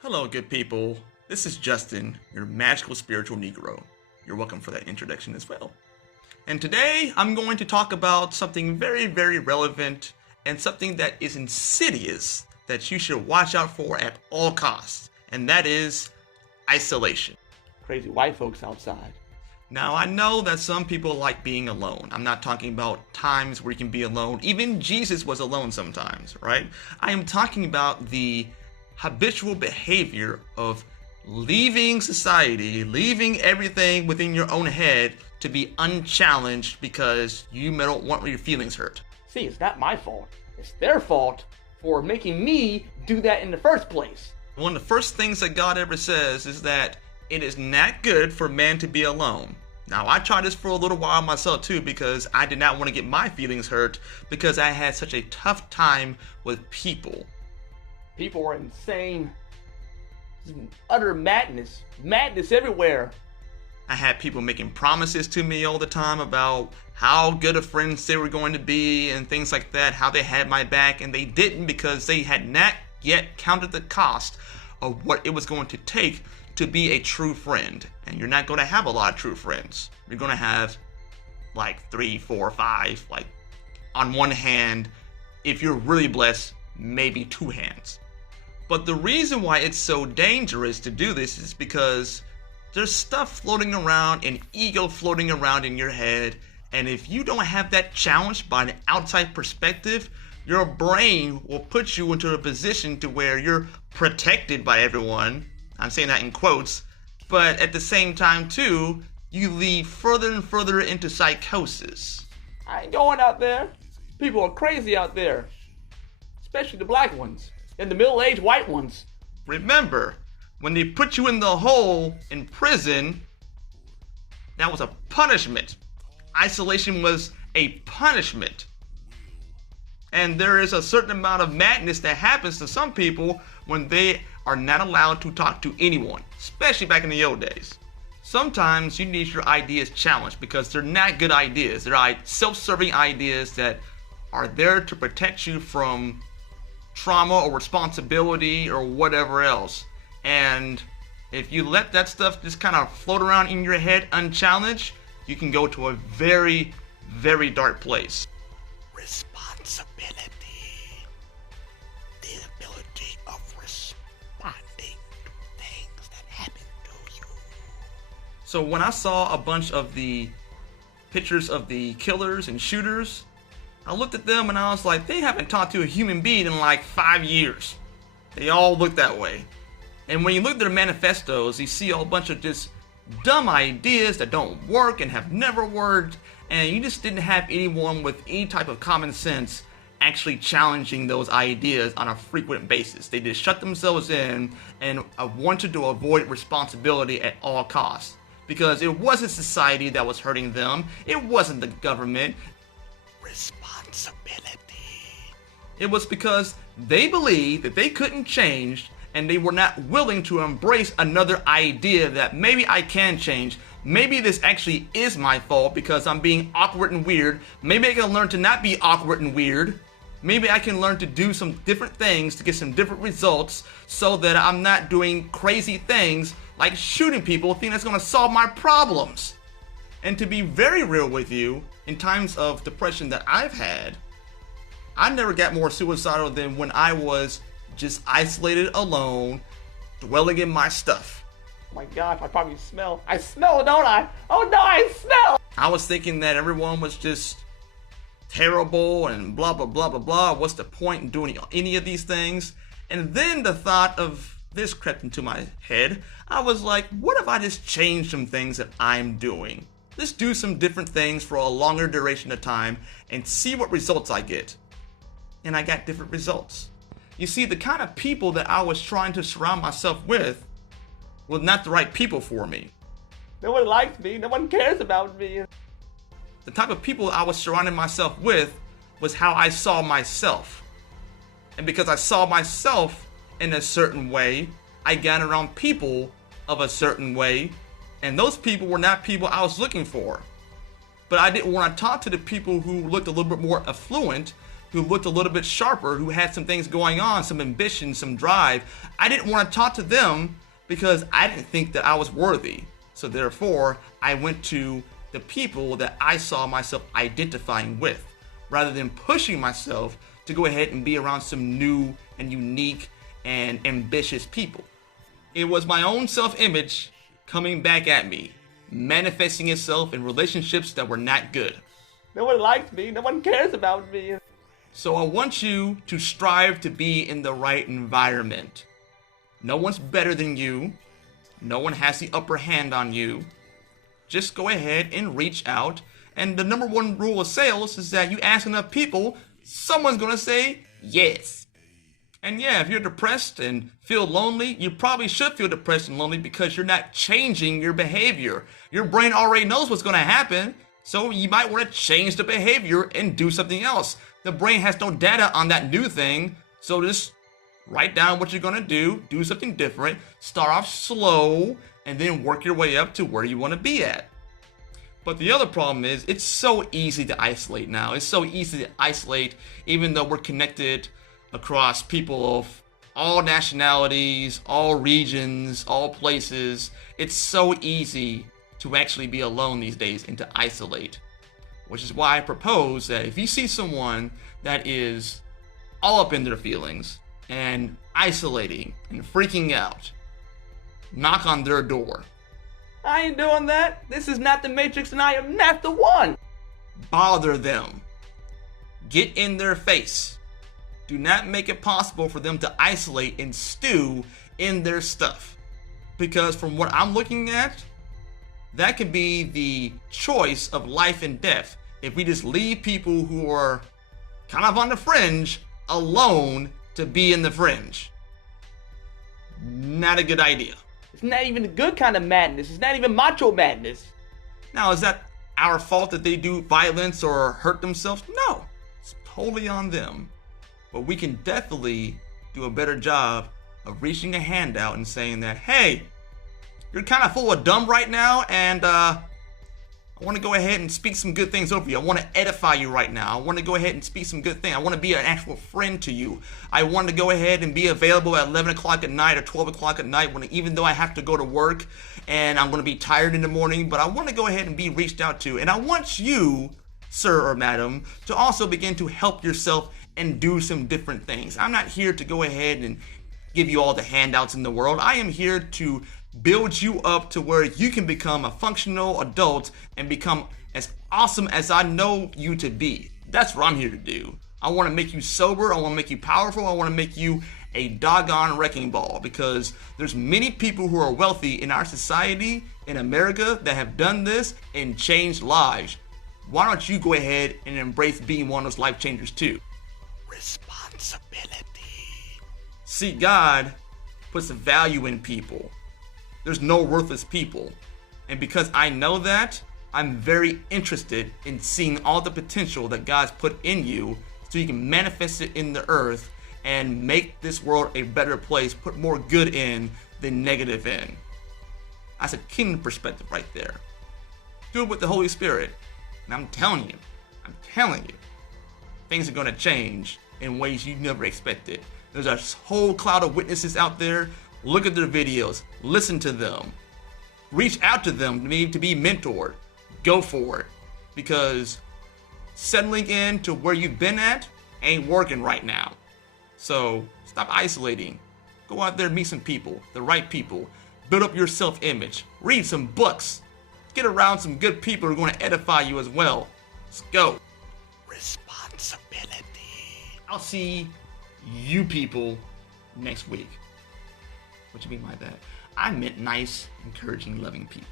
Hello, good people. This is Justin, your magical spiritual Negro. You're welcome for that introduction as well. And today I'm going to talk about something very, very relevant and something that is insidious that you should watch out for at all costs, and that is isolation. Crazy white folks outside. Now, I know that some people like being alone. I'm not talking about times where you can be alone. Even Jesus was alone sometimes, right? I am talking about the habitual behavior of leaving society, leaving everything within your own head to be unchallenged because you don't want your feelings hurt. See, it's not my fault. It's their fault for making me do that in the first place. One of the first things that God ever says is that it is not good for man to be alone. Now, I tried this for a little while myself too because I did not want to get my feelings hurt because I had such a tough time with people. People are insane. Utter madness. Madness everywhere. I had people making promises to me all the time about how good of friends they were going to be and things like that, how they had my back, and they didn't because they had not yet counted the cost of what it was going to take to be a true friend. And you're not going to have a lot of true friends. You're going to have like 3, 4, 5, like on one hand, if you're really blessed, maybe 2 hands. But the reason why it's so dangerous to do this is because there's stuff floating around, an ego floating around in your head, and if you don't have that challenged by an outside perspective, your brain will put you into a position to where you're protected by everyone. I'm saying that in quotes, but at the same time too, you lead further and further into psychosis. I ain't going out there. People are crazy out there. Especially the black ones. And the middle-aged white ones. Remember, when they put you in the hole in prison, that was a punishment. Isolation was a punishment. And there is a certain amount of madness that happens to some people when they are not allowed to talk to anyone, especially back in the old days. Sometimes you need your ideas challenged because they're not good ideas. They're self-serving ideas that are there to protect you from trauma or responsibility or whatever else. And if you let that stuff just kind of float around in your head unchallenged, you can go to a very, very dark place. Responsibility. The ability of responding to things that happen to you. So when I saw a bunch of the pictures of the killers and shooters, I looked at them and I was like, they haven't talked to a human being in like 5 years. They all look that way. And when you look at their manifestos, you see a bunch of just dumb ideas that don't work and have never worked. And you just didn't have anyone with any type of common sense actually challenging those ideas on a frequent basis. They just shut themselves in and wanted to avoid responsibility at all costs. Because it wasn't society that was hurting them. It wasn't the government. Responsibility. It was because they believed that they couldn't change and they were not willing to embrace another idea that maybe I can change. Maybe this actually is my fault because I'm being awkward and weird. Maybe I can learn to not be awkward and weird. Maybe I can learn to do some different things to get some different results so that I'm not doing crazy things like shooting people thinking that's going to solve my problems. And to be very real with you, in times of depression that I've had, I never got more suicidal than when I was just isolated alone, dwelling in my stuff. Oh my gosh, I probably smell. I smell, don't I? Oh no, I smell! I was thinking that everyone was just terrible and blah, blah, blah, blah, blah. What's the point in doing any of these things? And then the thought of this crept into my head. I was like, what if I just change some things that I'm doing? Let's do some different things for a longer duration of time and see what results I get. And I got different results. You see, the kind of people that I was trying to surround myself with were not the right people for me. No one likes me. No one cares about me. The type of people I was surrounding myself with was how I saw myself. And because I saw myself in a certain way, I got around people of a certain way. And those people were not people I was looking for. But I didn't want to talk to the people who looked a little bit more affluent who looked a little bit sharper, who had some things going on, some ambition, some drive. I didn't want to talk to them because I didn't think that I was worthy. So therefore, I went to the people that I saw myself identifying with, rather than pushing myself to go ahead and be around some new and unique and ambitious people. It was my own self-image coming back at me, manifesting itself in relationships that were not good. No one likes me. No one cares about me. So I want you to strive to be in the right environment. No one's better than you. No one has the upper hand on you. Just go ahead and reach out. And the number one rule of sales is that you ask enough people, someone's going to say yes. And yeah, if you're depressed and feel lonely, you probably should feel depressed and lonely because you're not changing your behavior. Your brain already knows what's going to happen, so you might want to change the behavior and do something else. The brain has no data on that new thing, so just write down what you're going to do something different, start off slow, and then work your way up to where you want to be at. But the other problem is, it's so easy to isolate now. It's so easy to isolate, even though we're connected across people of all nationalities, all regions, all places. It's so easy to actually be alone these days and to isolate. Which is why I propose that if you see someone that is all up in their feelings and isolating and freaking out, knock on their door. I ain't doing that. This is not the Matrix and I am not the one. Bother them. Get in their face. Do not make it possible for them to isolate and stew in their stuff. Because from what I'm looking at, that could be the choice of life and death if we just leave people who are kind of on the fringe alone to be in the fringe. Not a good idea. It's not even a good kind of madness. It's not even macho madness. Now, is that our fault that they do violence or hurt themselves? No, it's totally on them. But we can definitely do a better job of reaching a hand out and saying that, hey, you're kind of full of dumb right now, and I want to go ahead and speak some good things over you. I want to edify you right now. I want to go ahead and speak some good things. I want to be an actual friend to you. I want to go ahead and be available at 11 o'clock at night or 12 o'clock at night, even though I have to go to work and I'm going to be tired in the morning, but I want to go ahead and be reached out to. And I want you, sir or madam, to also begin to help yourself and do some different things. I'm not here to go ahead and give you all the handouts in the world. I am here to build you up to where you can become a functional adult and become as awesome as I know you to be. That's what I'm here to do. I want to make you sober. I want to make you powerful. I want to make you a doggone wrecking ball, because there's many people who are wealthy in our society in America that have done this and changed lives. Why don't you go ahead and embrace being one of those life changers too? Responsibility. See, God puts a value in people. There's no worthless people. And because I know that, I'm very interested in seeing all the potential that God's put in you so you can manifest it in the earth and make this world a better place, put more good in than negative in. That's a kingdom perspective right there. Do it with the Holy Spirit. And I'm telling you, things are going to change in ways you never expected. There's a whole cloud of witnesses out there. Look at their videos, listen to them, reach out to them to be mentored. Go for it, because settling in to where you've been at ain't working right now. So stop isolating. Go out there, meet some people, the right people. Build up your self-image. Read some books. Get around some good people who are going to edify you as well. Let's go. Responsibility. I'll see you people next week. What you mean by that? I meant nice, encouraging, loving people.